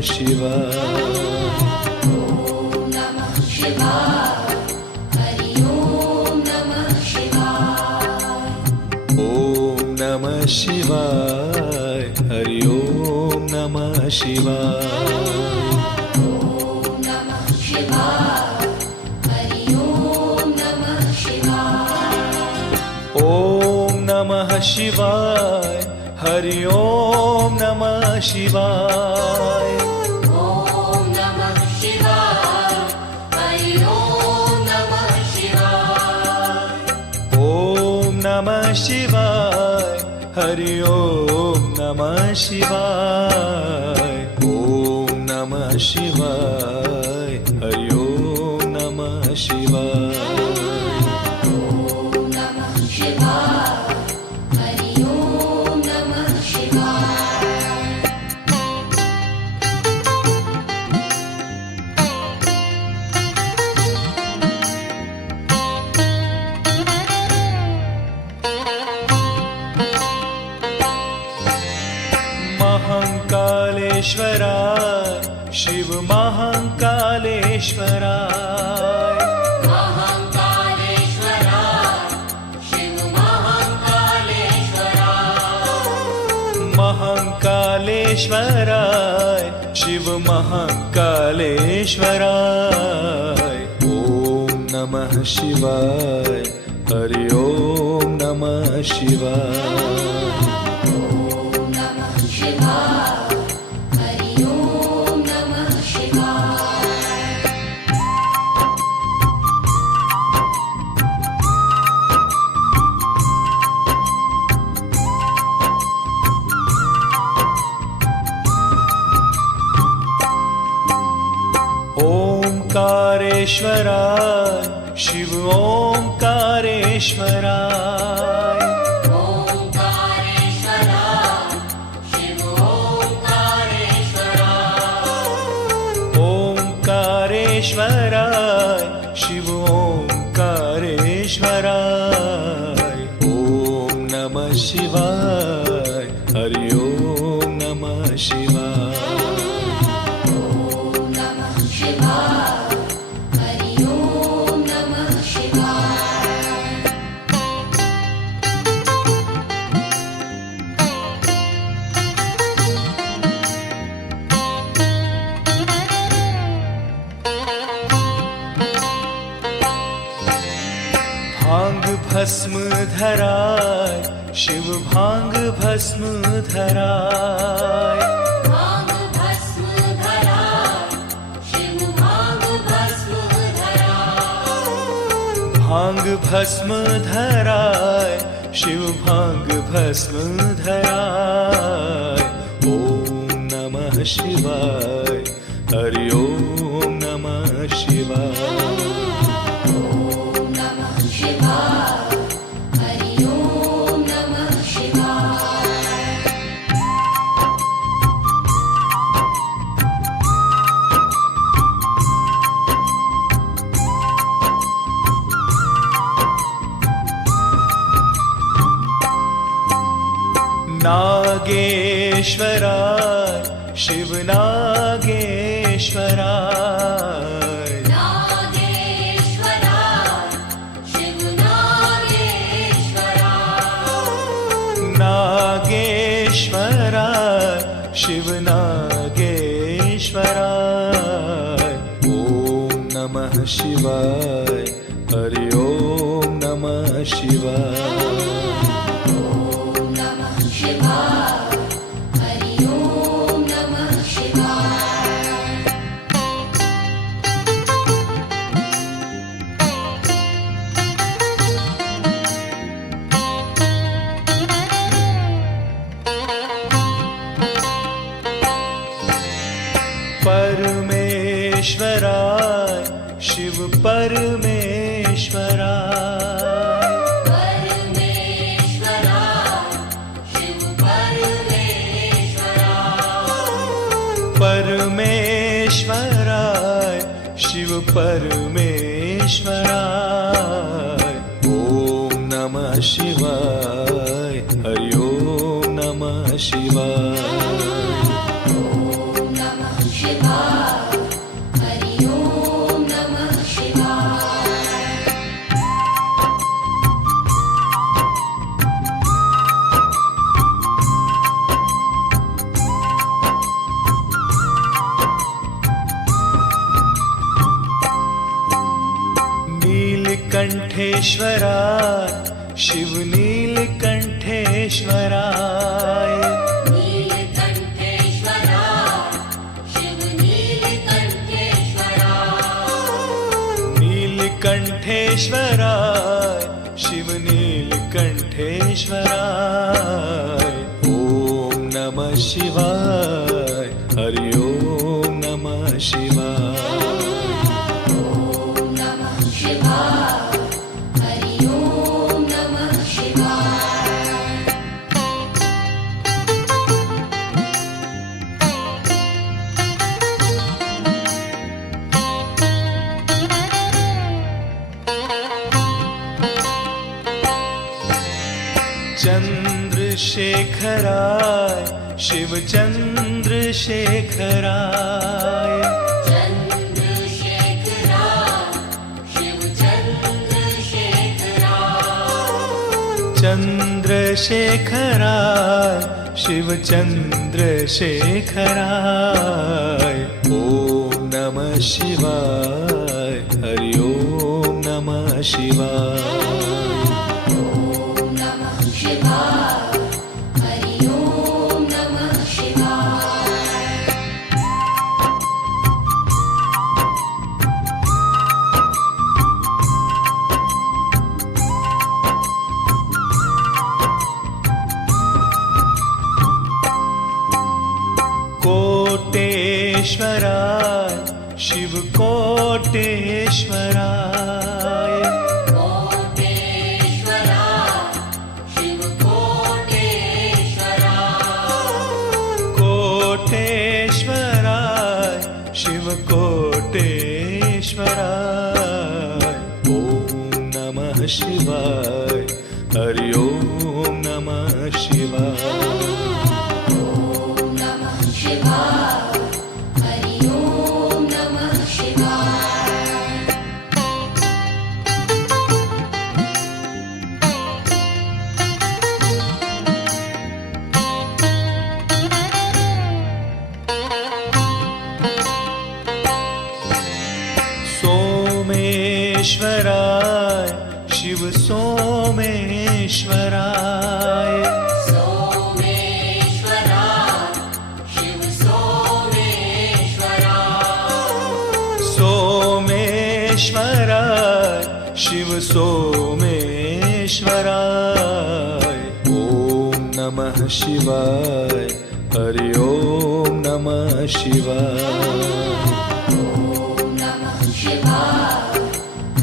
शिवाय। ॐ नमः शिवाय। हरि ॐ नमः शिवाय। ॐ नमः शिवाय। हरि ॐ नमः शिवाय। ॐ नमः शिवाय। हरि ॐ नमः शिवाय। ॐ नमः शिवाय। हरि ॐ नमः शिवाय। ॐ नमः शिवाय। हरि ॐ नमः शिवाय। ॐ नमः शिवाय। हरि ॐ नमः शिवाय। ॐ नमः शिवाय। हरि ॐ नमः शिवाय। ॐ नमः शिवाय। हरि ॐ नमः शिवाय। महाकालेश्वराय शिव महाकालेश्वराय। महाकालेश्वराय शिव महाकालेश्वराय। महाकालेश्वराय शिव महाकालेश्वराय। ॐ नमः शिवाय। हरि ॐ नमः शिवाय। ॐ नमः शिवाय। हरि ॐ नमः शिवाय। ओंकारेश्वराय शिव ओंकारेश्वराय। ओंकारेश्वराय शिव ओंकारेश्वराय। ओंकारेश्वराय शिव ओंकारेश्वराय। ॐ नमः शिवाय। हरि ॐ नमः शिवाय। ॐ नमः शिवाय। हरि ॐ नमः शिवाय। भांग भस्म धराय शिव भांग भस्म धराय। भांग भस्म धराय शिव भांग भस्म धराय। भांग भस्म धराय शिव भांग भस्म धराय। ॐ नमः शिवाय। हरि ॐ नमः शिवाय। ॐ नमः शिवाय। हरि ॐ नमः शिवाय। नागेश्वराय शिव नागेश्वराय। नागेश्वराय शिव नागेश्वराय। नागेश्वराय शिव नागेश्वराय। ॐ नमः शिवाय। हरि ॐ नमः शिवाय। ॐ नमः शिवाय। हरि ॐ नमः शिवाय। परमेश्वराय शिव परमेश्वराय। परमेश्वराय शिव परमेश्वराय। परमेश्वराय शिव परमेश्वराय। ॐ नमः शिवाय। हरि ॐ नमः शिवाय। ॐ नमः नीलकंठेश्वराय शिव नीलकंठेश्वराय नीलकंठेश्वराय शिव नीलकंठेश्वराय ओम नमः शिवाय हरि ओम नमः शिवाय ॐ नमः शिवाय हरि ॐ नमः शिवाय चंद्रशेखराय शिव चंद्रशेखराय चंद्रशेखराय शिव चंद्रशेखराय ओम नमः शिवाय हरि ओम नमः शिवाय ॐ नमः शिवाय हरि ॐ नमः शिवाय कोटेश्वराय शिव कोटेश्वराय कोटेश्वराय शिव कोटेश्वराय ओम नमः शिवाय हरि ओम नमः शिवाय ॐ नमः शिवाय हरि ॐ नमः शिवाय सोमेश्वराय शिव सोमेश्वराय सोमेश्वराय शिव सोमेश्वराय ओम नमः शिवाय हरि ओम नमः शिवाय ॐ नमः शिवाय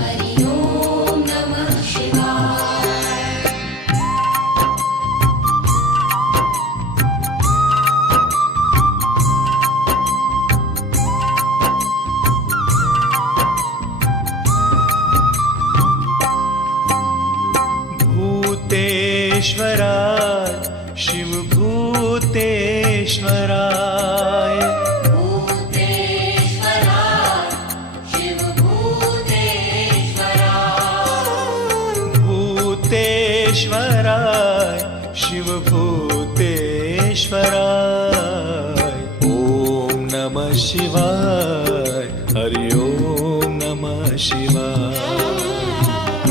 हरि ॐ नमः शिवाय भूतेश्वराय शिव भूतेश्वराय भूतेश्वराय शिव भूतेश्वराय ओम नमः शिवाय हरि ओम नमः शिवाय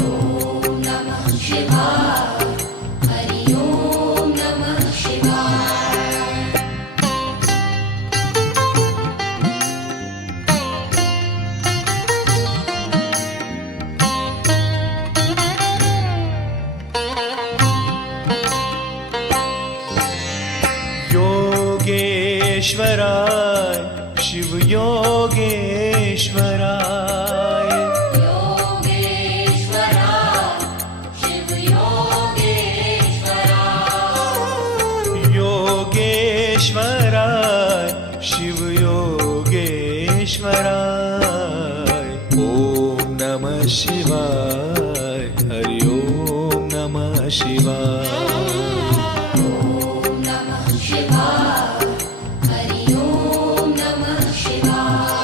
ॐ नमः शिवाय हरि ॐ नमः शिवाय योगेश्वराय शिव योगेश्वराय योगेश्वराय शिव योगेश्वराय ओम नमः शिवाय हरि ओम नमः शिवाय ॐ नमः शिवाय हरि ॐ नमः शिवाय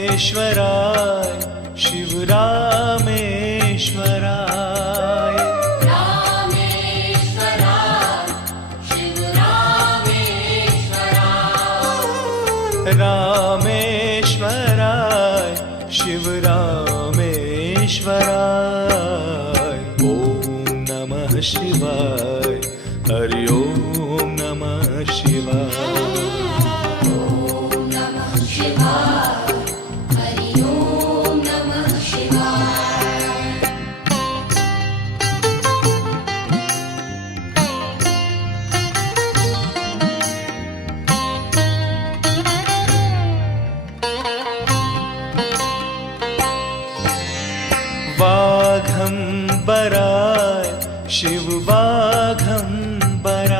रामेश्वराय शिव रामेश्वराय रामेश्वराय शिव रामेश्वराय रामेश्वराय शिव रामेश्वराय ॐ नमः शिवाय हरि ओम नमः शिवाय ॐ नमः शिवाय हरि ओम नमः शिवाय वाघंबराय शिव वाघंबराय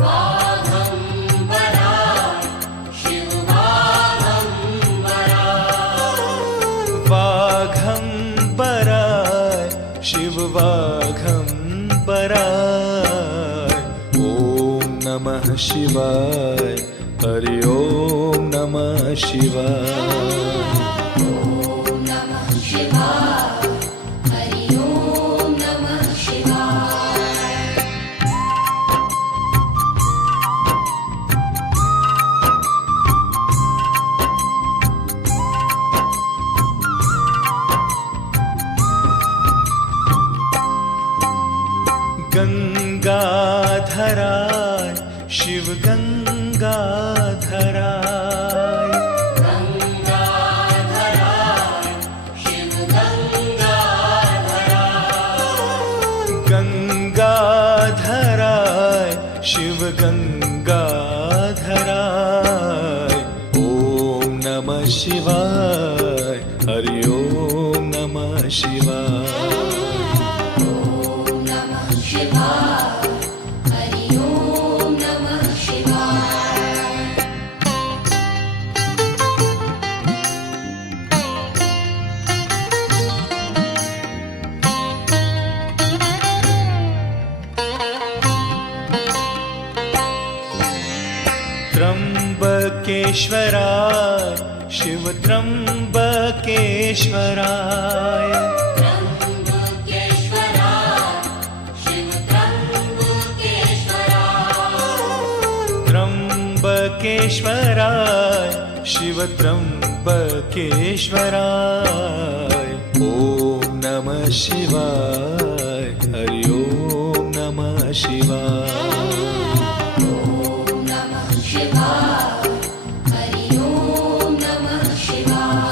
वाघंबराय शिव वाघंबराय वाघंबराय शिव वाघंबराय ॐ नमः शिवाय हरि ओम नमः शिवाय ॐ नमः शिवाय हरि ओम नमः शिवाय गंगाधराय शिव गंगाधराय गंगाधराय शिव गंगाधराय गंगाधराय शिव गंगाधराय ॐ नमः शिवाय हरि ओम नमः शिवाय ॐ नमः शिवाय हरि ओम नमः शिवाय त्र्यंबकेश्वराय शिव त्र्यंबकेश्वराय त्र्यंबकेश्वराय शिव त्र्यंबकेश्वराय त्र्यंबकेश्वराय शिव त्र्यंबकेश्वराय ॐ नमः शिवाय हरि ओम नमः शिवाय ॐ नमः शिवाय हरि ओम नमः शिवाय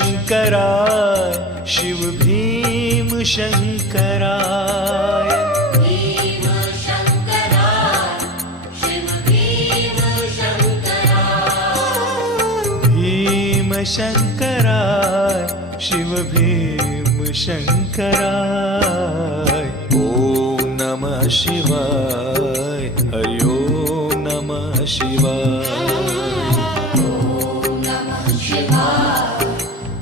भीमशंकराय शिव भीमशंकराय भीमशंकराय शिव भीमशंकराय भीमशंकराय शिव भीमशंकराय ॐ नमः शिवाय हरि ओम नमः शिवाय ॐ नमः शिवाय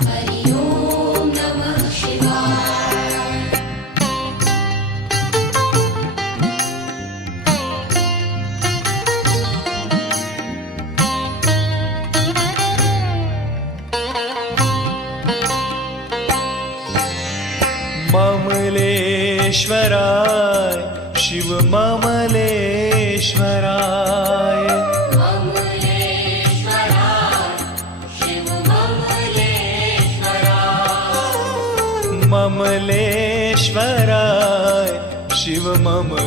हरि ओम नमः शिवाय ममलेश्वराय शिव ममलेश्वराय ममलेश्वराय शिव ममलेश्वराय ममलेश्वराय शिव ममलेश्वराय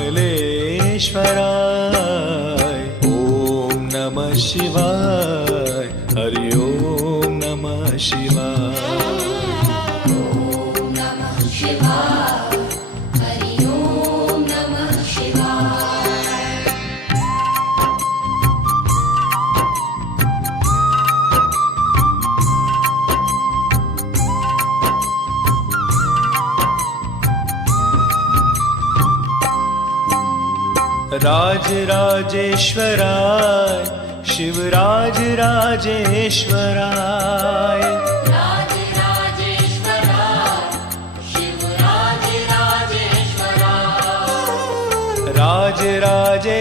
ॐ नमः शिवाय हरि ओम नमः शिवाय ॐ नमः शिवाय हरि ओम नमः शिवाय राजराजेश्वराय शिवराज राजेश्वराय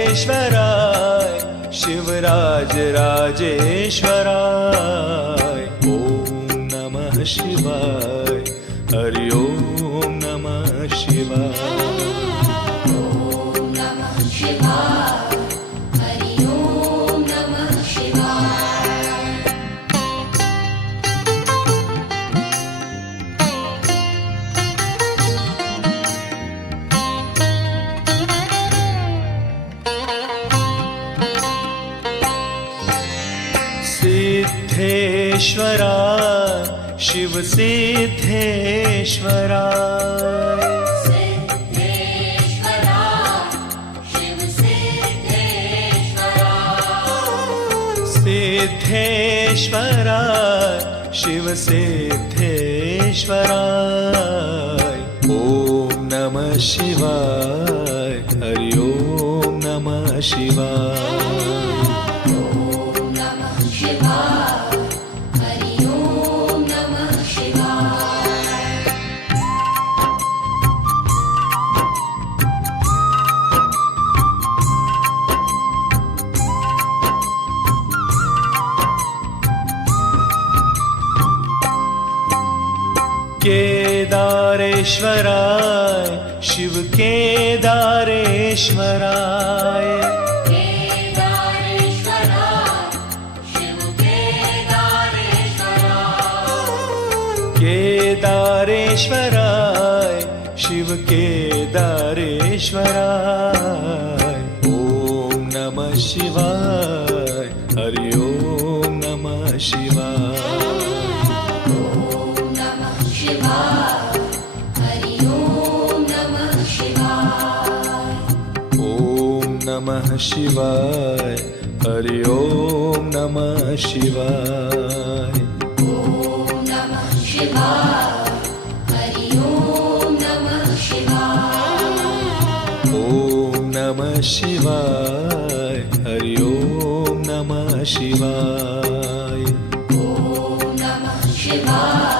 राजराजेश्वराय शिवराज राजेश्वराय ओम नमः शिवाय हरि ओम नमः शिवाय ॐ नमः शिवाय हरि ॐ नमः शिवाय सिद्धेश्वराय शिव सिद्धेश्वराय सिद्धेश्वराय शिव सिद्धेश्वराय ओम नमः शिवाय हरि ओम नमः शिवाय ॐ नमः शिवाय हरि ॐ नमः शिवाय केदारेश्वराय शिव केदारेश्वराय केदारेश्वराय शिव केदारेश्वराय ओम नमः शिवाय हरि ओम नमः शिवाय ॐ नमः शिवाय हरि ॐ नमः शिवाय ओम नमः शिवाय हरि ओम नमः शिवाय ॐ नमः शिवाय हरि ॐ नमः शिवाय ओम नमः शिवाय हरि ओम नमः शिवाय ॐ नमः शिवाय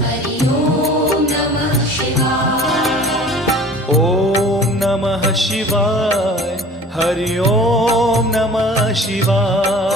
हरि ॐ नमः शिवाय ओम नमः शिवाय हरि ओम नमः शिवाय